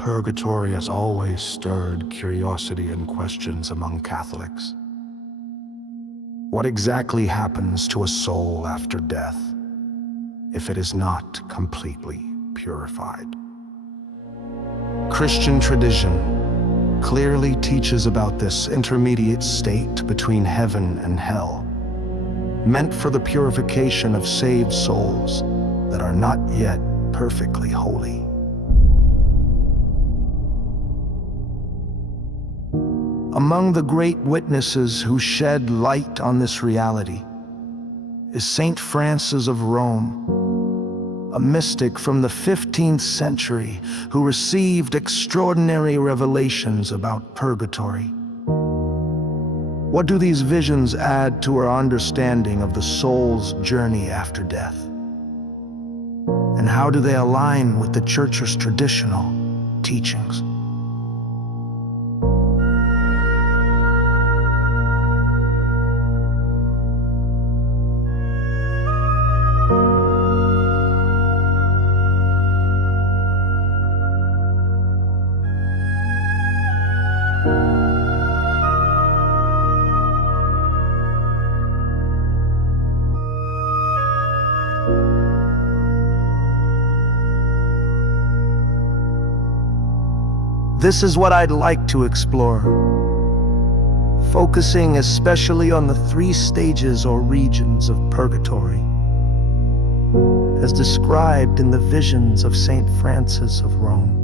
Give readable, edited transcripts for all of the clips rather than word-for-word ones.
Purgatory has always stirred curiosity and questions among Catholics. What exactly happens to a soul after death if it is not completely purified? Christian tradition clearly teaches about this intermediate state between heaven and hell, meant for the purification of saved souls that are not yet perfectly holy. Among the great witnesses who shed light on this reality is Saint Francis of Rome, a mystic from the 15th century who received extraordinary revelations about purgatory. What do these visions add to our understanding of the soul's journey after death? And how do they align with the Church's traditional teachings? This is what I'd like to explore, focusing especially on the 3 stages or regions of purgatory, as described in the visions of Saint Francis of Rome.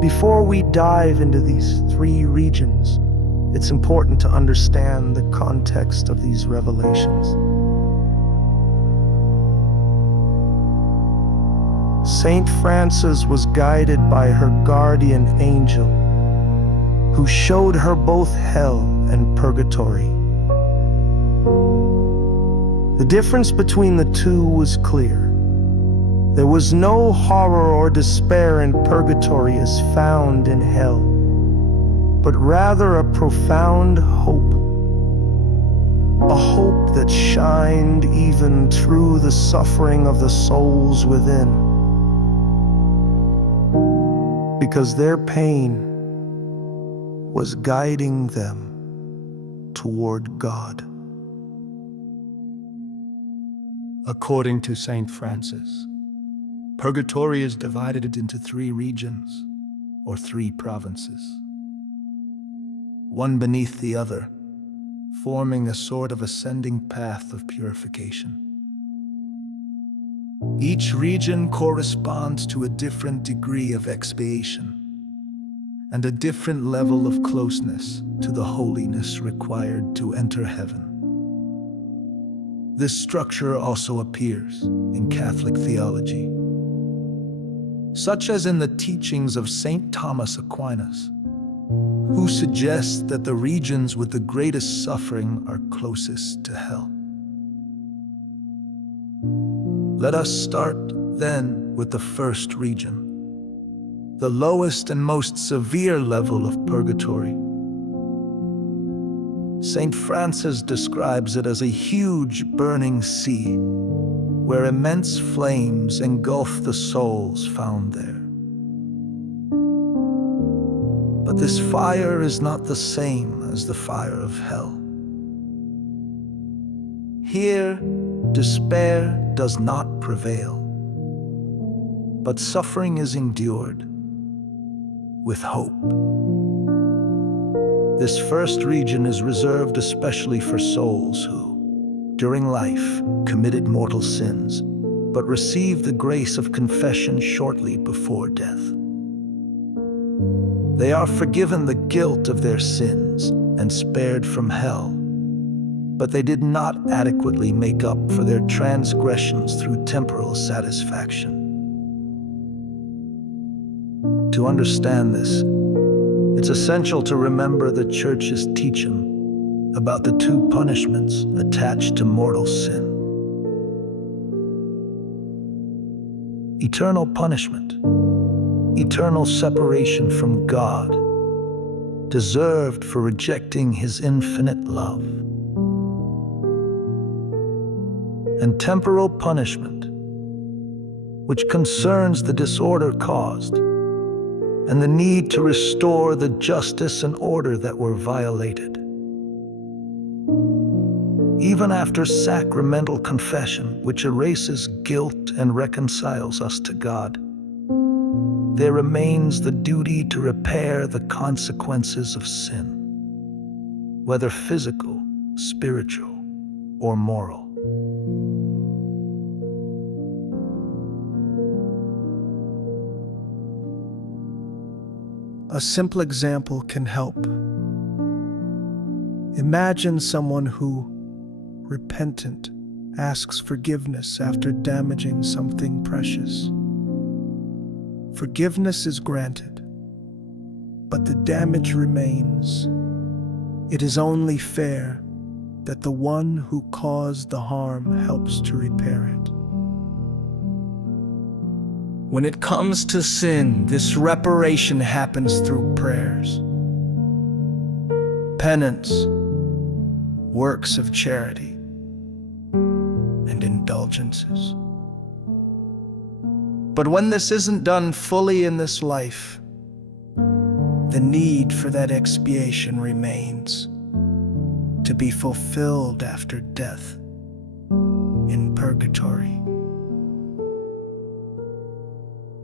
Before we dive into these 3 regions, it's important to understand the context of these revelations. Saint Francis was guided by her guardian angel, who showed her both hell and purgatory. The difference between the two was clear. There was no horror or despair in purgatory as found in hell, but rather a profound hope. A hope that shined even through the suffering of the souls within, because their pain was guiding them toward God. According to Saint Francis, purgatory is divided into 3 regions, or 3 provinces, one beneath the other, forming a sort of ascending path of purification. Each region corresponds to a different degree of expiation and a different level of closeness to the holiness required to enter heaven. This structure also appears in Catholic theology, such as in the teachings of Saint Thomas Aquinas, who suggests that the regions with the greatest suffering are closest to hell. Let us start, then, with the first region, the lowest and most severe level of purgatory. Saint Francis describes it as a huge burning sea, where immense flames engulf the souls found there. But this fire is not the same as the fire of hell. Here, despair does not prevail, but suffering is endured with hope. This first region is reserved especially for souls who, during life, committed mortal sins, but received the grace of confession shortly before death. They are forgiven the guilt of their sins and spared from hell, but they did not adequately make up for their transgressions through temporal satisfaction. To understand this, it's essential to remember the Church's teaching about the 2 punishments attached to mortal sin. Eternal punishment, eternal separation from God, deserved for rejecting His infinite love. And temporal punishment, which concerns the disorder caused and the need to restore the justice and order that were violated. Even after sacramental confession, which erases guilt and reconciles us to God, there remains the duty to repair the consequences of sin, whether physical, spiritual, or moral. A simple example can help. Imagine someone who, repentant, asks forgiveness after damaging something precious. Forgiveness is granted, but the damage remains. It is only fair that the one who caused the harm helps to repair it. When it comes to sin, this reparation happens through prayers, penance, works of charity, and indulgences. But when this isn't done fully in this life, the need for that expiation remains, to be fulfilled after death in purgatory.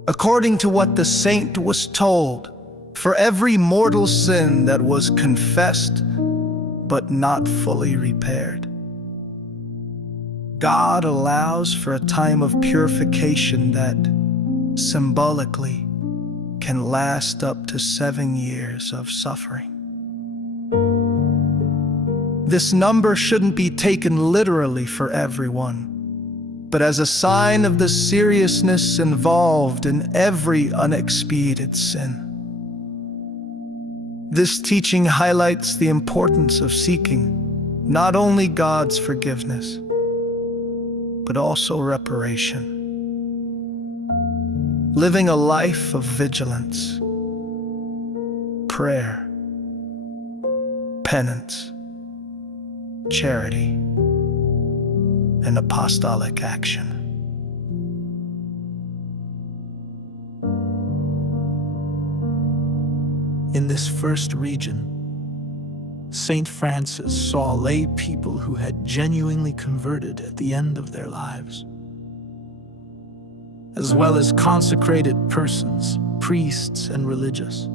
According to what the saint was told, for every mortal sin that was confessed but not fully repaired, God allows for a time of purification that, symbolically, can last up to 7 years of suffering. This number shouldn't be taken literally for everyone, but as a sign of the seriousness involved in every unexpiated sin. This teaching highlights the importance of seeking not only God's forgiveness, but also reparation. Living a life of vigilance, prayer, penance, charity, and apostolic action. In this first region, Saint Francis saw lay people who had genuinely converted at the end of their lives, as well as consecrated persons, priests and religious,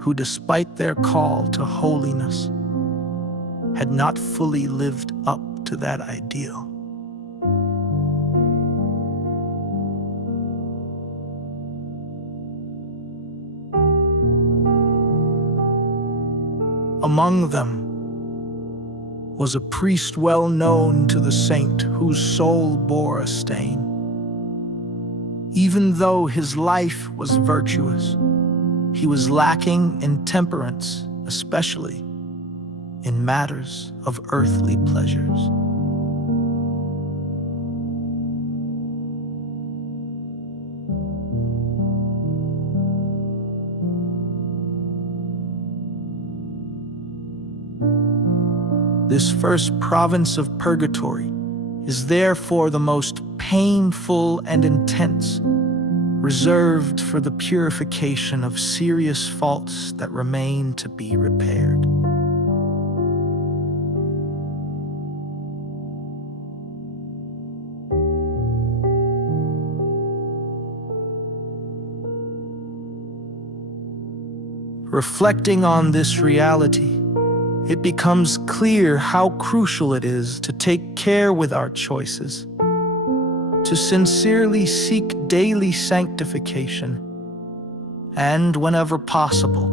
who despite their call to holiness, had not fully lived up to that ideal. Among them was a priest well known to the saint whose soul bore a stain. Even though his life was virtuous, he was lacking in temperance, especially in matters of earthly pleasures. This first province of purgatory is therefore the most painful and intense, reserved for the purification of serious faults that remain to be repaired. Reflecting on this reality, it becomes clear how crucial it is to take care with our choices, to sincerely seek daily sanctification, and, whenever possible,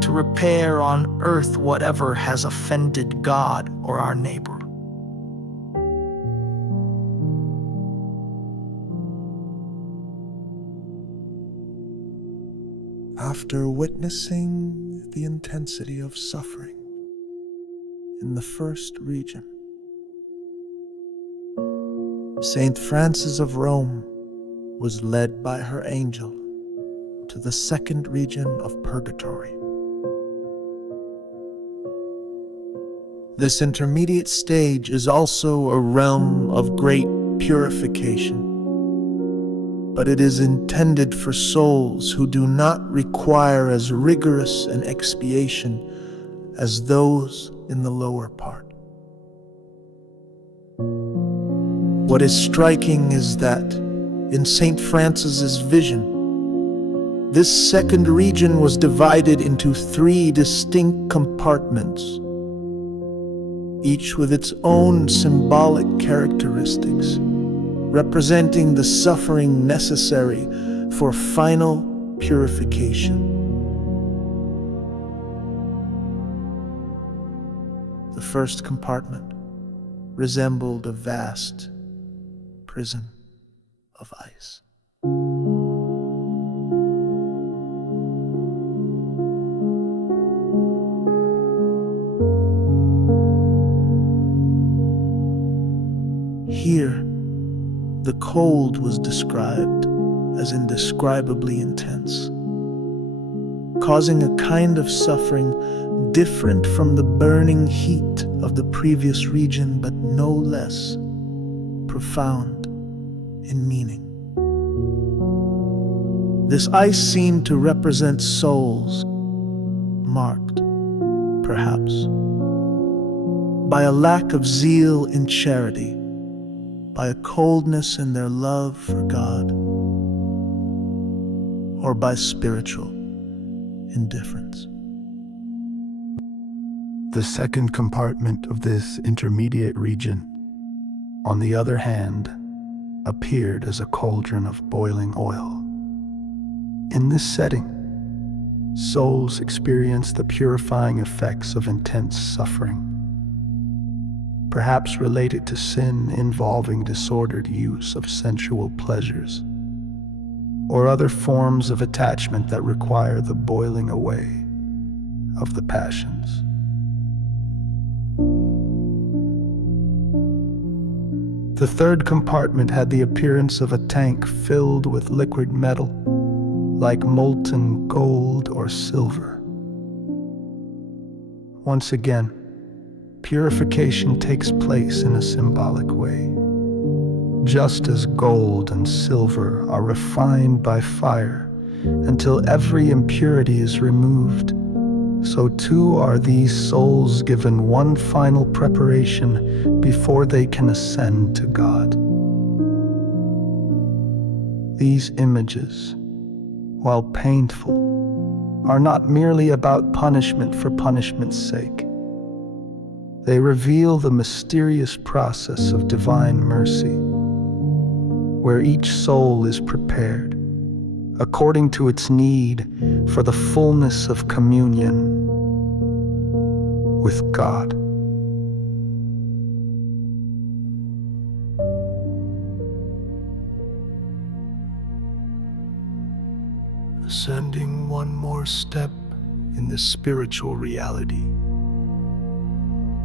to repair on earth whatever has offended God or our neighbor. After witnessing the intensity of suffering in the first region, Saint Francis of Rome was led by her angel to the second region of purgatory. This intermediate stage is also a realm of great purification, but it is intended for souls who do not require as rigorous an expiation as those in the lower part. What is striking is that, in St. Francis's vision, this second region was divided into 3 distinct compartments, each with its own symbolic characteristics, representing the suffering necessary for final purification. The first compartment resembled a vast prison of ice. Here, the cold was described as indescribably intense, causing a kind of suffering different from the burning heat of the previous region, but no less profound in meaning. This ice seemed to represent souls marked, perhaps, by a lack of zeal in charity, by a coldness in their love for God, or by spiritual indifference. The second compartment of this intermediate region, on the other hand, appeared as a cauldron of boiling oil. In this setting, souls experience the purifying effects of intense suffering, perhaps related to sin involving disordered use of sensual pleasures, or other forms of attachment that require the boiling away of the passions. The third compartment had the appearance of a tank filled with liquid metal, like molten gold or silver. Once again, purification takes place in a symbolic way. Just as gold and silver are refined by fire until every impurity is removed, so too are these souls given one final preparation before they can ascend to God. These images, while painful, are not merely about punishment for punishment's sake. They reveal the mysterious process of divine mercy, where each soul is prepared, according to its need, for the fullness of communion with God. Ascending one more step in this spiritual reality,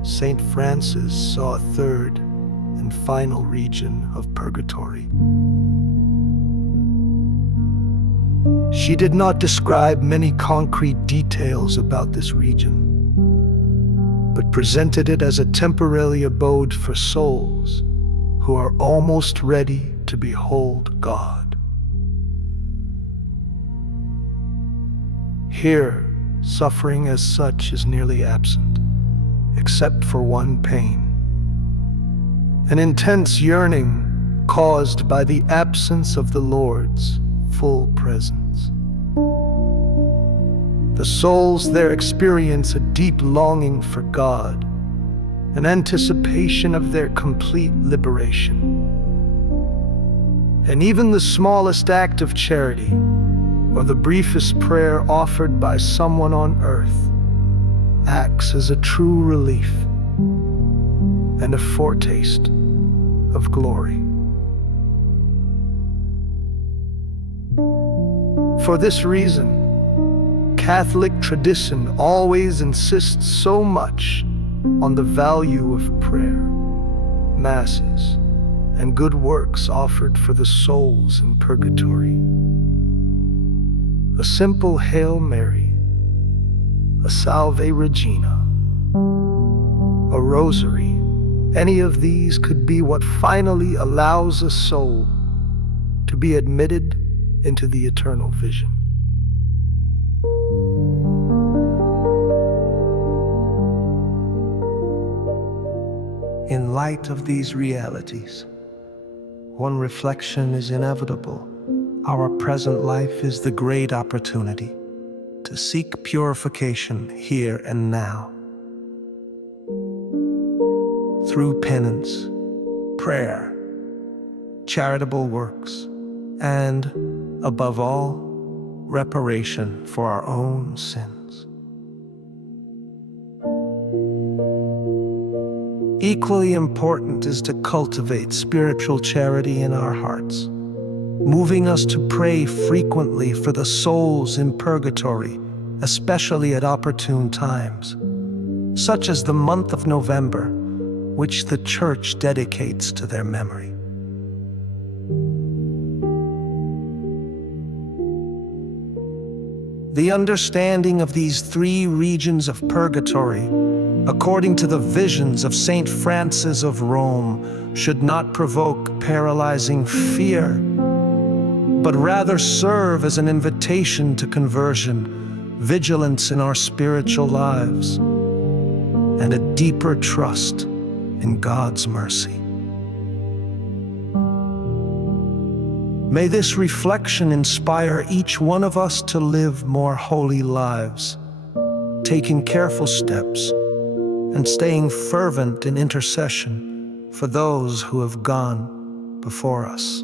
St. Francis saw a third and final region of purgatory. She did not describe many concrete details about this region, but presented it as a temporary abode for souls who are almost ready to behold God. Here, suffering as such is nearly absent, except for one pain, an intense yearning caused by the absence of the Lord's full presence. The souls there experience a deep longing for God, an anticipation of their complete liberation. And even the smallest act of charity, or the briefest prayer offered by someone on earth, acts as a true relief and a foretaste of glory. For this reason, Catholic tradition always insists so much on the value of prayer, masses, and good works offered for the souls in purgatory. A simple Hail Mary, a Salve Regina, a rosary, Any of these could be what finally allows a soul to be admitted into the eternal vision. In light of these realities, one reflection is inevitable. Our present life is the great opportunity to seek purification here and now. Through penance, prayer, charitable works, and, above all, reparation for our own sins. Equally important is to cultivate spiritual charity in our hearts, moving us to pray frequently for the souls in purgatory, especially at opportune times, such as the month of November, which the Church dedicates to their memory. The understanding of these three regions of purgatory, according to the visions of Saint Francis of Rome, should not provoke paralyzing fear, but rather serve as an invitation to conversion, vigilance in our spiritual lives, and a deeper trust in God's mercy. May this reflection inspire each one of us to live more holy lives, taking careful steps and staying fervent in intercession for those who have gone before us.